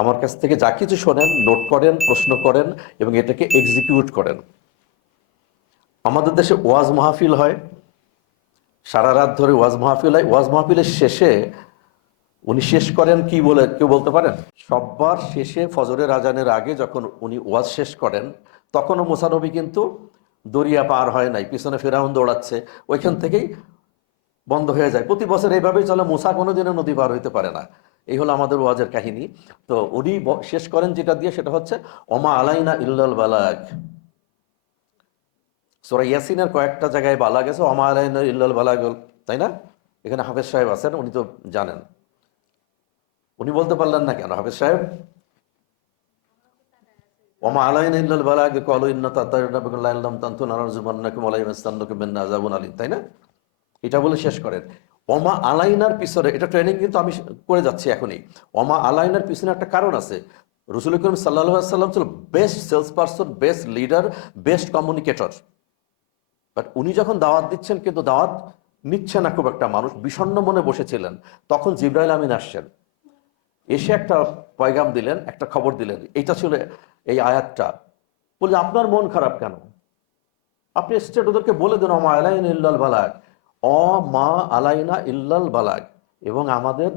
আমার কাছ থেকে যা কিছু শোনেন, নোট করেন, প্রশ্ন করেন এবং এটাকে এক্সিকিউট করেন। আমাদের দেশে ওয়াজ মাহফিল হয়, সারা রাত ধরে ওয়াজ মাহফিল হয়। ওয়াজ মাহফিলের শেষে উনি শেষ করেন কি বলে কেউ বলতে পারেন? সববার শেষে ফজরের আজানের আগে যখন উনি ওয়াজ শেষ করেন, তখনও মুসা নবী কিন্তু দরিয়া পার হয় নাই, পিছনে ফেরাউন দৌড়াচ্ছে, ওইখান থেকেই বন্ধ হয়ে যায়। প্রতি বছর এইভাবেই চলে, মুসা কোনোদিনও নদী পার হইতে পারে না। এই হলো আমাদের ওয়াজের কাহিনী। তো উনি শেষ করেন যেটা দিয়ে, সেটা হচ্ছে ওমা আলাইনা ইল্লাল বালাগ। সূরা ইয়াসিনের কয়েকটা জায়গায় বালাগ আছে, ওমা আলাইনা ইল্লাল বালাগ, তাই না? এখানে হাফেজ সাহেব আছেন, উনি তো জানেন। উনি বলতে পারলেন না কেন হাফেজ সাহেব? ওমা আলাইনা ইল্লাল বালাগ ক্বালু ইন্না তাতায়্যারনা বিকুম লা ইল্লাম তানতু নারজুমান্নাকুম ওয়া লা ইয়ামাসসান্নাকুম মিন্না আযাবুন আলীম, তাই না? এটা বলে শেষ করেন। অমা আলাইনার পিছনে, এটা ট্রেনিং কিন্তু আমি করে যাচ্ছি এখনই। অমা আলাইনার পিছনে একটা কারণ আছে। রাসূল করিম সাল্লাল্লাহু আলাইহি সাল্লাম ছিল best sales person, best leader, best communicator. But উনি যখন দাওয়াত দিচ্ছেন, কিন্তু দাওয়াত নিচ্ছে না খুব একটা, মানুষ বিষণ্ণ মনে বসেছিলেন, তখন জিবরাইল আমিন আসছেন, এসে একটা পয়গাম দিলেন, একটা খবর দিলেন। এইটা ছিল এই আয়াতটা। বলছে আপনার মন খারাপ কেন? আপনি স্টেট ওদেরকে বলে দেন অমা আলাইনা ইল্লাল বালাগ, অ মা আলাইনা ইল্লাল বালাগ, এবং আমাদের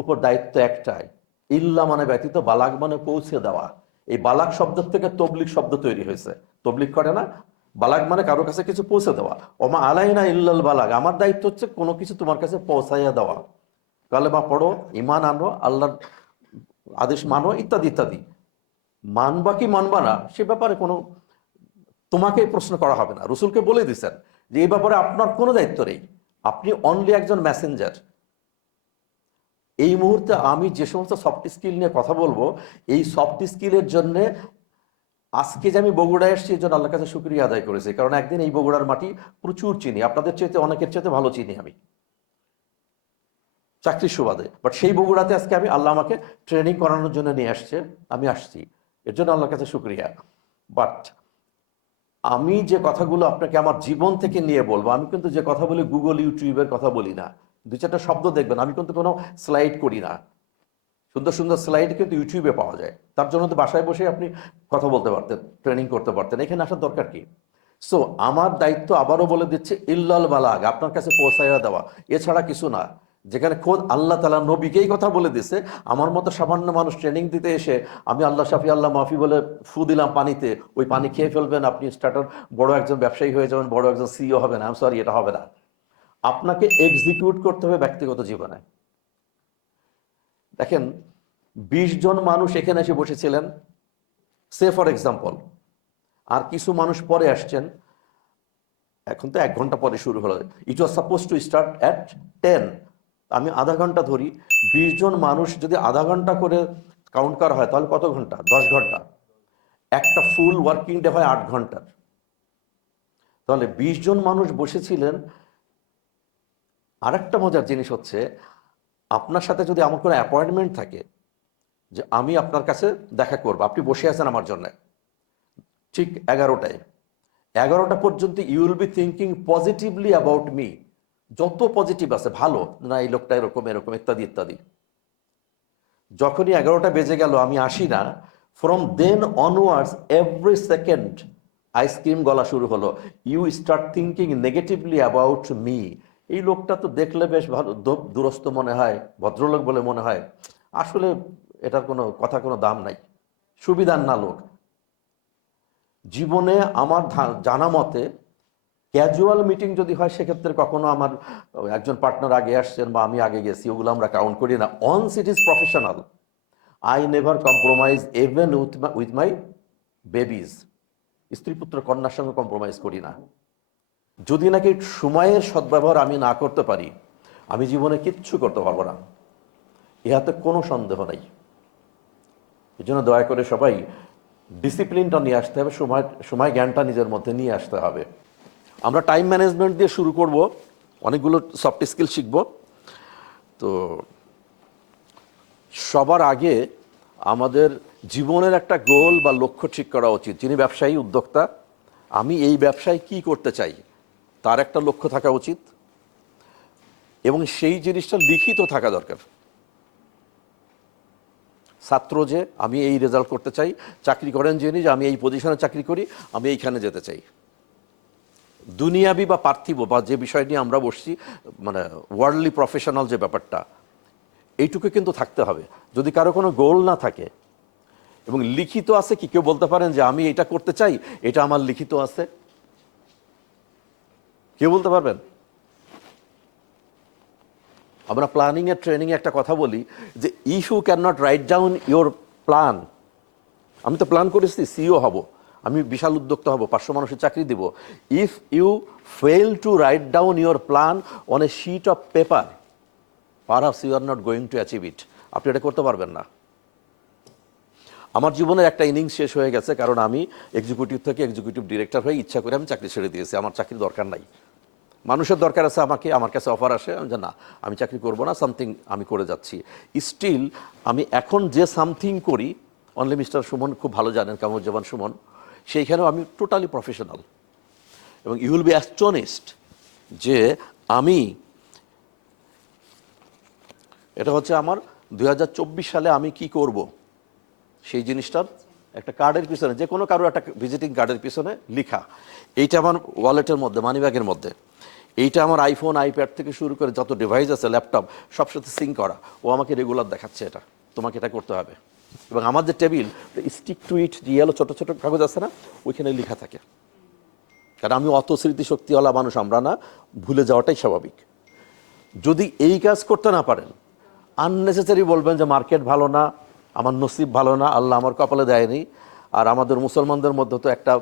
উপর দায়িত্ব একটাই, ইল্লা মানে ব্যতীত, বালাগ মানে পৌঁছে দেওয়া। এই বালাগ শব্দ থেকে তবলিগ শব্দ তৈরি হয়েছে। তবলিগ করে না, বালাগ মানে কারো কাছে কিছু পৌঁছে দেওয়া। অমা আলাইনা ইল্লাল বালাগ, আমার দায়িত্ব হচ্ছে কোনো কিছু তোমার কাছে পৌঁছাইয়া দেওয়া। কালেমা পড়ো, ইমান আনো, আল্লাহর আদেশ মানো, ইত্যাদি ইত্যাদি। মানবা কি মানবা না সে ব্যাপারে কোনো তোমাকে প্রশ্ন করা হবে না। রসুলকে বলে দিচ্ছেন যে এই ব্যাপারে আপনার কোনো দায়িত্ব নেই, আপনি অনলি একজন মেসেঞ্জার। এই মুহূর্তে আমি যে সমস্ত সফট স্কিল নিয়ে কথা বলবো, এই সফট স্কিলের জন্য আজকে যে আমি বগুড়ায় এসেছি, এই জন্য আল্লাহর কাছে শুকরিয়া আদায় করেছি, কারণ একদিন এই বগুড়ার মাটি প্রচুর চিনি, আপনাদের চাইতে অনেকের চাইতে ভালো চিনি আমি চাকরির সুবাদে। বাট সেই বগুড়াতে আজকে আমি, আল্লাহ আমাকে ট্রেনিং করানোর জন্য নিয়ে আসছে, আমি আসছি, এর জন্য আল্লাহর কাছে শুকরিয়া। বাট আমি যে কথাগুলো আপনাকে আমার জীবন থেকে নিয়ে বলবো, আমি কিন্তু যে কথা বলি গুগল ইউটিউবের কথা বলি না। দু চারটা শব্দ দেখবেন, আমি কিন্তু কোনো স্লাইড করি না। সুন্দর সুন্দর স্লাইড কিন্তু ইউটিউবে পাওয়া যায়, তার জন্য তো বাসায় বসে আপনি কথা বলতে পারতেন, ট্রেনিং করতে পারতেন, এখানে আসার দরকার কি? সো আমার দায়িত্ব আবারও বলে দিচ্ছে ইল্লাল বালাগ, আপনার কাছে পৌঁছাইয়া দেওয়া, এছাড়া কিছু না। যেখানে খোদ আল্লাহ তাআলা নবীকেই কথা বলে দিছে, আমার মতো সামান্য মানুষ ট্রেনিং দিতে এসে আমি আল্লাহ শাফি আল্লাহ মাফি বলে ফু দিলাম পানিতে, ওই পানি খেয়ে ফেলবেন, আপনি স্টার্টার বড় একজন ব্যবসায়ী হয়ে যাবেন, বড় একজন সিইও হবেন, আই এম সরি, এটা হবে না। আপনাকে এক্সিকিউট করতে হবে ব্যক্তিগত জীবনে। দেখেন, 20 জন মানুষ এখানে এসে বসেছিলেন, সে ফর এক্সাম্পল, আর কিছু মানুষ পরে আসছেন। এখন তো 1 ঘন্টা পরে শুরু হলো, it was supposed to start at 10। আমি আধা ঘন্টা ধরি, 20 জন মানুষ যদি আধা ঘন্টা করে কাউন্ট করা হয়, তাহলে কত ঘন্টা? 10 ঘন্টা। একটা ফুল ওয়ার্কিং ডে হয় 8 ঘন্টার। তাহলে 20 জন মানুষ বসেছিলেন। আরেকটা মজার জিনিস হচ্ছে, আপনার সাথে যদি আমার কোনো অ্যাপয়েন্টমেন্ট থাকে যে আমি আপনার কাছে দেখা করব, আপনি বসে আছেন আমার জন্য, ঠিক 11টায়, 11টা পর্যন্ত you will be thinking positively about me, যত পজিটিভ আছে, ভালো না এই লোকটা এরকম এরকম ইত্যাদি ইত্যাদি। যখনই 11টা বেজে গেল, আমি আসি না, from then onwards every second ice cream গলা শুরু হলো, you start thinking negatively about me. এই লোকটা তো দেখলে বেশ ভালো, দূরস্থ মনে হয়, ভদ্রলোক বলে মনে হয়, আসলে এটার কোনো কথা, কোনো দাম নাই, সুবিধার না লোক। জীবনে আমার জানা মতে ক্যাজুয়াল মিটিং যদি হয়, সেক্ষেত্রে কখনো আমার একজন পার্টনার আগে আসছেন বা আমি আগে গেছি, ওগুলো আমরা কাউন্ট করি না। Once it is professional, I never compromise even with my babies. স্ত্রী পুত্র কন্যার সঙ্গে কম্প্রোমাইজ করি না। যদি নাকি সময়ের সদ্ব্যবহার আমি না করতে পারি, আমি জীবনে কিচ্ছু করতে পারবো না, ইহাতে কোনো সন্দেহ নাই। এই জন্য দয়া করে সবাই ডিসিপ্লিনটা নিয়ে আসতে হবে, সময় জ্ঞানটা নিজের মধ্যে নিয়ে আসতে হবে। আমরা টাইম ম্যানেজমেন্ট দিয়ে শুরু করব, অনেকগুলো সফট স্কিল শিখব। তো সবার আগে আমাদের জীবনের একটা গোল বা লক্ষ্য ঠিক করা উচিত। যিনি ব্যবসায়ী, উদ্যোক্তা, আমি এই ব্যবসায় কি করতে চাই, তার একটা লক্ষ্য থাকা উচিত, এবং সেই জিনিসটা লিখিত থাকা দরকার। ছাত্র যে আমি এই রেজাল্ট করতে চাই, চাকরি করেন যিনি যে আমি এই পজিশনে চাকরি করি, আমি এইখানে যেতে চাই। দুনিয়াবি বা পার্থিব বা যে বিষয় নিয়ে আমরা বসছি, মানে ওয়ার্ল্ডলি প্রফেশনাল যে ব্যাপারটা, এইটুকু কিন্তু থাকতে হবে। যদি কারো কোনো গোল না থাকে, এবং লিখিত আছে কি, কেউ বলতে পারেন যে আমি এটা করতে চাই, এটা আমার লিখিত আছে? কেউ বলতে পারবেন? আমরা প্ল্যানিং এর ট্রেনিং এ একটা কথা বলি যে if you can not write down your plan, আমি তো প্ল্যান করেছি সিইও হব, আমি বিশাল উদ্যোক্তা হব, 500 মানুষের চাকরি দিব, if you fail to write down your plan on a sheet of paper, perhaps you are not going to achieve it. আপনি এটা করতে পারবেন না। আমার জীবনের একটা ইনিংস শেষ হয়ে গেছে, কারণ আমি এক্সিকিউটিভ থেকে এক্সিকিউটিভ ডিরেক্টর হয়ে ইচ্ছা করে আমি চাকরি ছেড়ে দিয়েছি। আমার চাকরির দরকার নাই, মানুষের দরকার আছে আমাকে, আমার কাছে অফার আসে, আমি যে না আমি চাকরি করব না, সামথিং আমি করে যাচ্ছি। স্টিল আমি এখন যে সামথিং করি, অনলি মিস্টার সুমন খুব ভালো জানেন, কামরুজ্জামান সুমন, সেইখানেও আমি টোটালি প্রফেশনাল। এবং ইউ উইল বি অ্যাস্টনিশড যে আমি, এটা হচ্ছে আমার 2024 সালে আমি কি করব সেই জিনিসটার একটা কার্ডের পিছনে, যে কোনো কারো একটা ভিজিটিং কার্ডের পিছনে লেখা। এইটা আমার ওয়ালেটের মধ্যে, মানিব্যাগের মধ্যে। এইটা আমার আইফোন, আইপ্যাড থেকে শুরু করে যত ডিভাইস আছে, ল্যাপটপ, সব সাথে সিঙ্ক করা। ও আমাকে রেগুলার দেখাচ্ছে এটা তোমাকে এটা করতে হবে। এবং আমার যে টেবিল, স্টিক টু ইট, যে ইয়েলো ছোটো ছোটো কাগজ আছে না, ওইখানে লেখা থাকে। কারণ আমি অত স্মৃতিশক্তিওয়ালা মানুষ আমরা না, ভুলে যাওয়াটাই স্বাভাবিক। যদি এই কাজ করতে না পারেন, আননেসেসারি বলবেন যে মার্কেট ভালো না, আমার নসিব ভালো না, আল্লাহ আমার কপালে দেয়নি। আর আমাদের মুসলমানদের মধ্যে তো একটা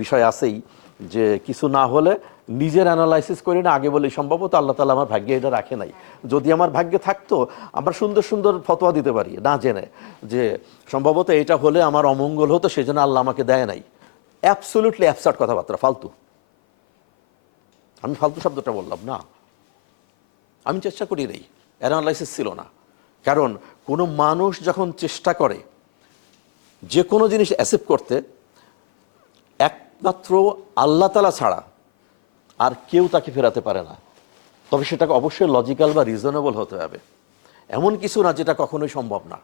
বিষয় আছেই যে কিছু না হলে নিজের অ্যানালাইসিস করি না, আগে বলি সম্ভবত আল্লাহ তাআলা আমার ভাগ্যে এটা রাখে নাই। যদি আমার ভাগ্যে থাকতো, আমরা সুন্দর সুন্দর ফতোয়া দিতে পারি না জেনে, যে সম্ভবত এটা হলে আমার অমঙ্গল হতো, সেজন্য আল্লাহ আমাকে দেয় নাই। অ্যাবসলিউটলি অ্যাবসার্ড কথাবার্তা, ফালতু। আমি ফালতু শব্দটা বললাম না, আমি চেষ্টা করি নেই, অ্যানালাইসিস ছিল না। কারণ কোনো মানুষ যখন চেষ্টা করে যে কোনো জিনিস অ্যাকসেপ্ট করতে, একমাত্র আল্লাহ তাআলা ছাড়া আর কেউ তাকে ফেরাতে পারে না। তবে সেটাকে অবশ্যই লজিক্যাল বা রিজনেবল হতে হবে। এমন কিছু না যেটা কখনোই সম্ভব না।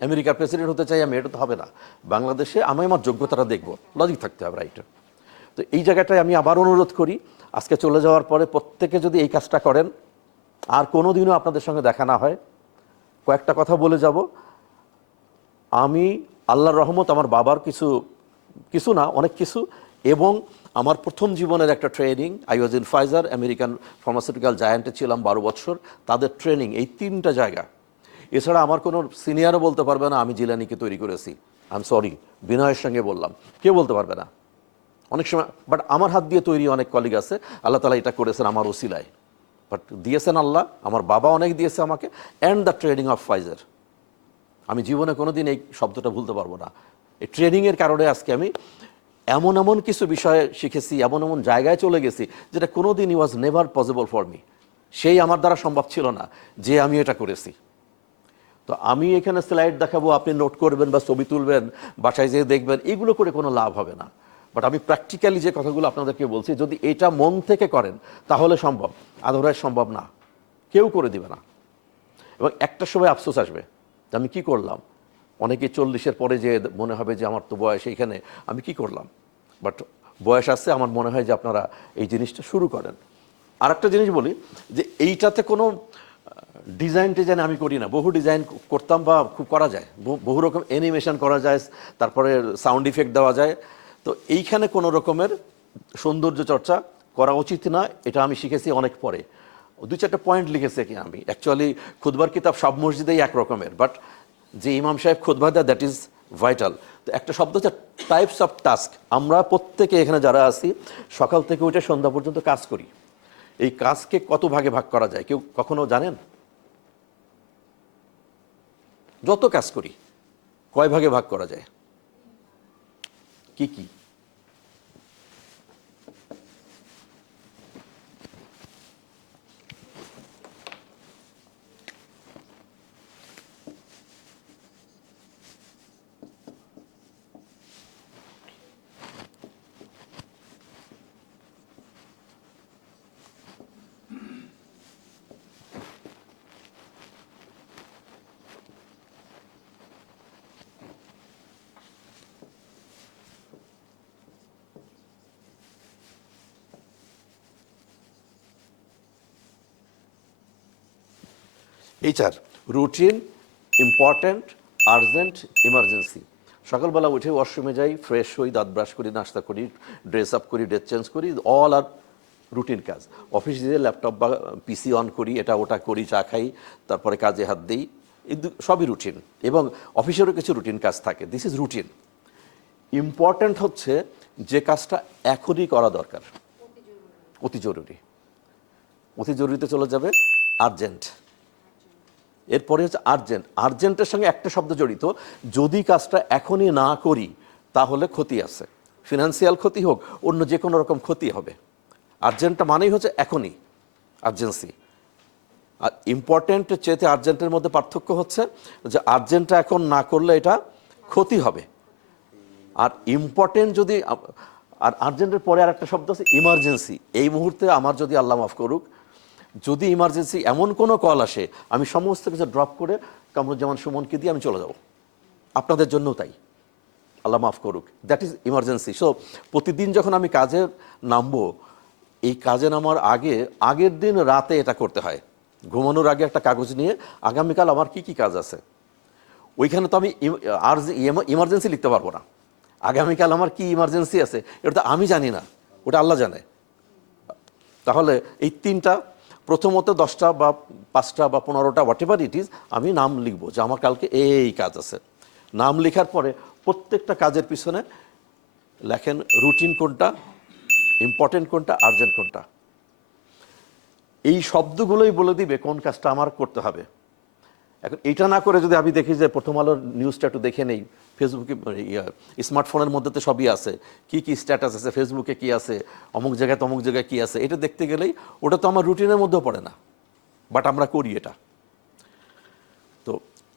আমেরিকার প্রেসিডেন্ট হতে চাই আমি, এটা তো হবে না। বাংলাদেশে আমি আমার যোগ্যতাটা দেখব, লজিক থাকতে হবে, রাইট? তো এই জায়গাটায় আমি আবার অনুরোধ করি, আজকে চলে যাওয়ার পরে প্রত্যেকে যদি এই কাজটা করেন, আর কোনো দিনও আপনাদের সঙ্গে দেখা না হয়, কয়েকটা কথা বলে যাব। আমি আল্লাহর রহমত, আমার বাবার কিছু কিছু না অনেক কিছু, এবং আমার প্রথম জীবনের একটা training, I was in Pfizer, American pharmaceutical জায়ান্টে ছিলাম 12 বছর, তাদের ট্রেনিং, এই 3টা জায়গা। এছাড়া আমার কোনো সিনিয়রও বলতে পারবে না আমি জিলানিকে তৈরি করেছি। আই এম সরি, বিনয়ের সঙ্গে বললাম, কেউ বলতে পারবে না অনেক সময়। বাট আমার হাত দিয়ে তৈরি অনেক কলিগ আছে, আল্লাহ তাআলা এটা করেছেন আমার ওসিলায়। বাট দিয়েছেন আল্লাহ, আমার বাবা অনেক দিয়েছে আমাকে। And the training of Pfizer, আমি জীবনে কোনোদিন এই শব্দটা ভুলতে পারবো না। এই ট্রেনিংয়ের কারণে আজকে আমি এমন এমন কিছু বিষয় শিখেছি, এমন এমন জায়গায় চলে গেছি যেটা কোনোদিন was never possible for me. সেই আমার দ্বারা সম্ভব ছিল না যে আমি এটা করেছি। তো আমি এখানে স্লাইড দেখাবো, আপনি নোট করবেন বা ছবি তুলবেন, বাসায় যেয়ে দেখবেন, এগুলো করে কোনো লাভ হবে না। বাট আমি প্র্যাকটিক্যালি যে কথাগুলো আপনাদেরকে বলছি, যদি এটা মন থেকে করেন তাহলে সম্ভব, আদারওয়াইজ সম্ভব না, কেউ করে দিবে না। এবং একটা সময় আফসোস আসবে যে আমি কি করলাম। অনেকে 40-এর পরে যে মনে হবে যে আমার তো বয়স এইখানে, আমি কি করলাম। বাট বয়স আসছে, আমার মনে হয় যে আপনারা এই জিনিসটা শুরু করেন। আর একটা জিনিস বলি, যে এইটাতে কোনো ডিজাইন টিজাইন আমি করি না। বহু ডিজাইন করতাম বা খুব করা যায়, বহু রকম অ্যানিমেশন করা যায়, তারপরে সাউন্ড ইফেক্ট দেওয়া যায়। তো এইখানে কোনো রকমের সৌন্দর্য চর্চা করা উচিত না, এটা আমি শিখেছি অনেক পরে। 2-4টা পয়েন্ট লিখেছে কি, আমি অ্যাকচুয়ালি খুতবার কিতাব সব মসজিদেই এক রকমের, বাট যে ইমাম সাহেব খুতবা দেয় দ্যাট ইজ ভাইটাল। তো একটা শব্দ হচ্ছে টাইপস অফ টাস্ক। আমরা প্রত্যেকে এখানে যারা আছি, সকাল থেকে উঠে সন্ধ্যা পর্যন্ত কাজ করি। এই কাজকে কত ভাগে ভাগ করা যায় কেউ কখনো জানেন? যত কাজ করি কয় ভাগে ভাগ করা যায়? কি কি? HR, routine, important, urgent, emergency. সকালবেলা উঠে ওয়াশরুমে যাই, ফ্রেশ হই, দাঁত ব্রাশ করি, নাস্তা করি, ড্রেস আপ করি, ড্রেস চেঞ্জ করি, অল আর রুটিন কাজ। অফিস দিয়ে ল্যাপটপ বা PC অন করি, এটা ওটা করি, চা খাই, তারপরে কাজে হাত দিই, সবই রুটিন। এবং অফিসেরও কিছু রুটিন কাজ থাকে, দিস ইজ রুটিন। ইম্পর্ট্যান্ট হচ্ছে যে কাজটা এখনই করা দরকার, অতি জরুরি। অতি জরুরিতে চলে যাবে আর্জেন্ট। এরপরে হচ্ছে আর্জেন্ট। আর্জেন্টের সঙ্গে একটা শব্দ জড়িত, যদি কাজটা এখনই না করি তাহলে ক্ষতি আছে, ফিনান্সিয়াল ক্ষতি হোক, অন্য যে কোনো রকম ক্ষতি হবে। আর্জেন্টটা মানেই হচ্ছে এখনই, আর্জেন্সি। আর ইম্পর্টেন্টের চেয়ে আর্জেন্টের মধ্যে পার্থক্য হচ্ছে যে আর্জেন্টটা এখন না করলে এটা ক্ষতি হবে। আর ইম্পর্টেন্ট যদি, আর আর্জেন্টের পরে আর একটা শব্দ আছে ইমার্জেন্সি। এই মুহূর্তে আমার যদি আল্লাহ মাফ করুক, যদি ইমার্জেন্সি এমন কোনো কল আসে, আমি সমস্ত কিছু ড্রপ করে কামরুজ্জামান সুমনকে দিয়ে আমি চলে যাব। আপনাদের জন্যও তাই, আল্লাহ মাফ করুক। That is emergency. সো প্রতিদিন যখন আমি কাজে নামবো, এই কাজে নামার আগের দিন রাতে এটা করতে হয়। ঘুমানোর আগে একটা কাগজ নিয়ে আগামীকাল আমার কি কি কাজ আছে, ওইখানে তো আমি আর ইমার্জেন্সি লিখতে পারবো না। আগামীকাল আমার কি ইমার্জেন্সি আছে এটা তো আমি জানি না, ওটা আল্লাহ জানে। তাহলে এই তিনটা, প্রথমত 10টা বা 5টা বা 15টা হোয়াট এভার ইট ইজ, আমি নাম লিখবো যে আমার কালকে এই কাজ আছে। নাম লেখার পরে প্রত্যেকটা কাজের পিছনে লেখেন রুটিন কোনটা, ইম্পর্টেন্ট কোনটা, আর্জেন্ট কোনটা। এই শব্দগুলোই বলে দিবে কোন কাজটা আমার করতে হবে। এখন এটা না করে যদি আমি দেখি যে প্রথম আলোর নিউজটা একটু দেখে নেই, ফেসবুকে স্মার্টফোনের মধ্যে তো সবই আছে, কি কি স্ট্যাটাস আছে, ফেসবুকে কি আছে, অমুক জায়গায় তমুক জায়গায় কি আছে, এটা দেখতে গেলেই ওটা তো আমার রুটিনের মধ্যেও পড়ে না, বাট আমরা করি এটা। তো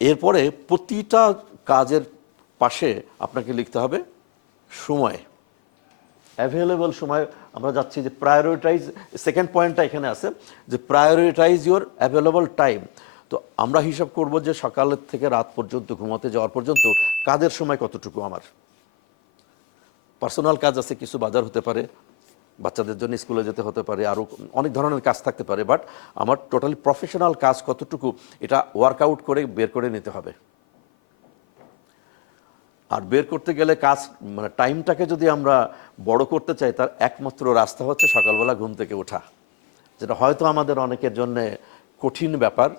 এরপরে প্রতিটা কাজের পাশে আপনাকে লিখতে হবে সময়, অ্যাভেলেবল সময়। আমরা যাচ্ছি যে প্রায়োরিটাইজ, সেকেন্ড পয়েন্টটা এখানে আছে যে প্রায়োরিটাইজ ইউর অ্যাভেলেবল টাইম। তো আমরা হিসাব করব যে সকালের থেকে রাত পর্যন্ত ঘুমাতে যাওয়ার পর্যন্ত কাজের সময় কতটুকু আমার। পার্সোনাল কাজ আছে, কিছু বাজার হতে পারে, বাচ্চাদের জন্য স্কুলে যেতে হতে পারে, আরও অনেক ধরনের কাজ থাকতে পারে, বাট আমার টোটালি প্রফেশনাল কাজ কতটুকু এটা ওয়ার্কআউট করে বের করে নিতে হবে। আর বের করতে গেলে কাজ মানে টাইমটাকে যদি আমরা বড় করতে চাই, তার একমাত্র রাস্তা হচ্ছে সকালবেলা ঘুম থেকে ওঠা, যেটা হয়তো আমাদের অনেকের জন্য কঠিন ব্যাপার।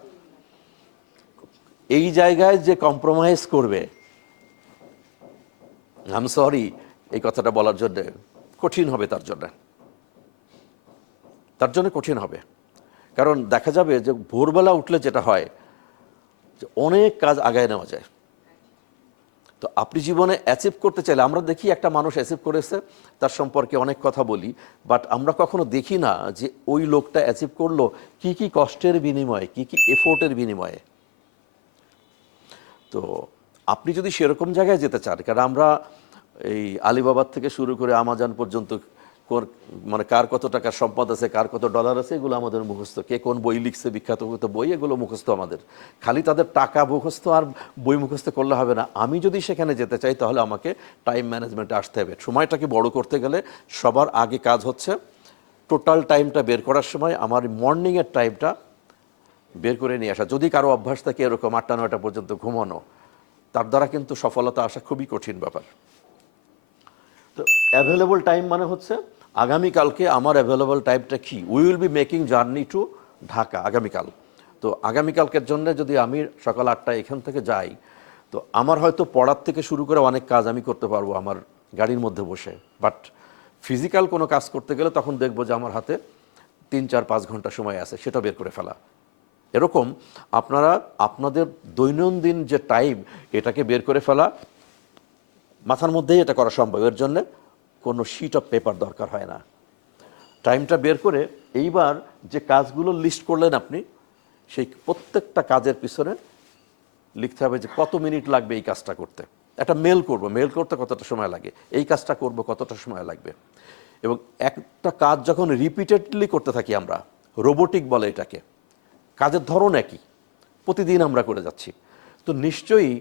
এই জায়গায় যে কম্প্রোমাইজ করবে, আই এম সরি এই কথাটা বলার জন্য, কঠিন হবে তার জন্য কঠিন হবে। কারণ দেখা যাবে যে ভোরবেলা উঠলে যেটা হয় যে অনেক কাজ আগায় নেওয়া যায়। তো আপনি জীবনে অ্যাচিভ করতে চাইলে, আমরা দেখি একটা মানুষ অ্যাচিভ করেছে, তার সম্পর্কে অনেক কথা বলি, বাট আমরা কখনো দেখি না যে ওই লোকটা অ্যাচিভ করলো কি কি কষ্টের বিনিময়ে, কি কি এফোর্টের বিনিময়ে। তো আপনি যদি সেরকম জায়গায় যেতে চান, কারণ আমরা এই আলিবাবার থেকে শুরু করে আমাজন পর্যন্ত মানে কার কত টাকার সম্পদ আছে, কার কত ডলার আছে, এগুলো আমাদের মুখস্থ, কে কোন বই লিখছে, বিখ্যাত বই, এগুলো মুখস্থ আমাদের। খালি তাদের টাকা মুখস্থ আর বই মুখস্থ করলে হবে না। আমি যদি সেখানে যেতে চাই তাহলে আমাকে টাইম ম্যানেজমেন্টে আসতে হবে। সময়টাকে বড় করতে গেলে সবার আগে কাজ হচ্ছে টোটাল টাইমটা বের করার সময় আমার মর্নিংয়ের টাইমটা বের করে নিয়ে আসা। যদি কারো অভ্যাস থাকে এরকম 8টা-9টা পর্যন্ত ঘুমানো, তার দ্বারা কিন্তু সফলতা আসা খুবই কঠিন ব্যাপার। তো অ্যাভেলেবল টাইম মানে হচ্ছে আগামীকালকে আমার অ্যাভেলেবল টাইমটা কি। We will be making journey to Dhaka আগামীকাল। তো আগামীকালকের জন্য যদি আমি সকাল 8টায় এখান থেকে যাই, তো আমার হয়তো পড়ার থেকে শুরু করে অনেক কাজ আমি করতে পারবো আমার গাড়ির মধ্যে বসে, বাট ফিজিক্যাল কোনো কাজ করতে গেলে তখন দেখবো যে আমার হাতে 3-4-5 ঘন্টা সময় আছে, সেটা বের করে ফেলা। এরকম আপনারা আপনাদের দৈনন্দিন যে টাইম, এটাকে বের করে ফেলা, মাথার মধ্যেই এটা করা সম্ভব। এর জন্য কোনো শিট অফ পেপার দরকার হয় না। টাইমটা বের করে এইবার যে কাজগুলো লিস্ট করলেন আপনি, সেই প্রত্যেকটা কাজের পিছনে লিখতে হবে যে কত মিনিট লাগবে এই কাজটা করতে। একটা মেল করব, মেল করতে কতটা সময় লাগে, এই কাজটা করব কতটা সময় লাগবে। এবং একটা কাজ যখন রিপিটেডলি করতে থাকি আমরা, রোবোটিক বলে এটাকে, কাজের ধরন একই, প্রতিদিন আমরা করে যাচ্ছি, তো নিশ্চয়ই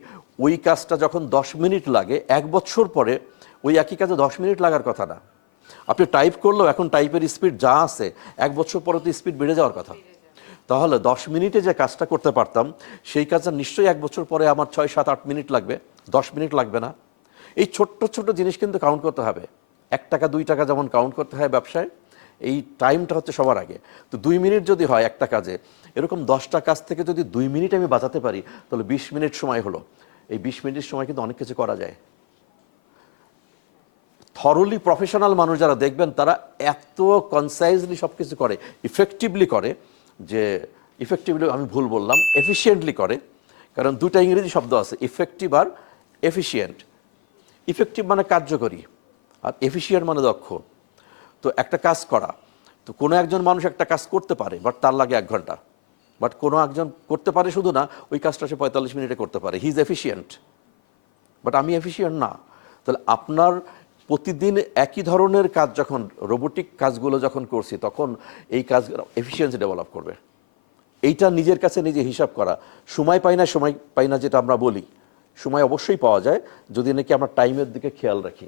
ওই কাজটা যখন 10 মিনিট লাগে, 1 বছর পরে ওই একই কাজে 10 মিনিট লাগার কথা না। আপনি টাইপ করলেও এখন টাইপের স্পিড যা আছে, 1 বছর পরে তো স্পিড বেড়ে যাওয়ার কথা। তাহলে 10 মিনিটে যে কাজটা করতে পারতাম সেই কাজটা নিশ্চয়ই 1 বছর পরে আমার 6, 7, 8 মিনিট লাগবে, 10 মিনিট লাগবে না। এই ছোট্ট ছোট্ট জিনিস কিন্তু কাউন্ট করতে হবে। 1 টাকা 2 টাকা যেমন কাউন্ট করতে হয় ব্যবসায়, এই টাইমটা হচ্ছে সবার আগে। তো 2 মিনিট যদি হয় একটা কাজে, এরকম 10টা কাজ থেকে যদি 2 মিনিট আমি বাঁচাতে পারি, তাহলে 20 মিনিট সময় হলো। এই 20 মিনিটের সময় কিন্তু অনেক কিছু করা যায়। থরলি প্রফেশনাল মানুষ যারা দেখবেন তারা এত কনসাইজলি সব কিছু করে, ইফেক্টিভলি করে, যে ইফেক্টিভলি আমি ভুল বললাম, এফিশিয়েন্টলি করে। কারণ দুটা ইংরেজি শব্দ আছে, ইফেক্টিভ আর এফিশিয়েন্ট। ইফেক্টিভ মানে কার্যকরী, আর এফিশিয়েন্ট মানে দক্ষ। তো একটা কাজ করা, তো কোনো একজন মানুষ একটা কাজ করতে পারে বাট তার লাগে 1 ঘন্টা, বাট কোনো একজন করতে পারে শুধু না, ওই কাজটা সে 45 মিনিটে করতে পারে, হি ইজ এফিশিয়েন্ট। বাট আমি এফিশিয়েন্ট না। তাহলে আপনার প্রতিদিন একই ধরনের কাজ যখন, রোবোটিক কাজগুলো যখন করছি, তখন এই কাজ এফিসিয়েন্সি ডেভেলপ করবে। এইটা নিজের কাছে নিজে হিসাব করা। সময় পাই না যেটা আমরা বলি, সময় অবশ্যই পাওয়া যায় যদি নাকি আমরা টাইমের দিকে খেয়াল রাখি।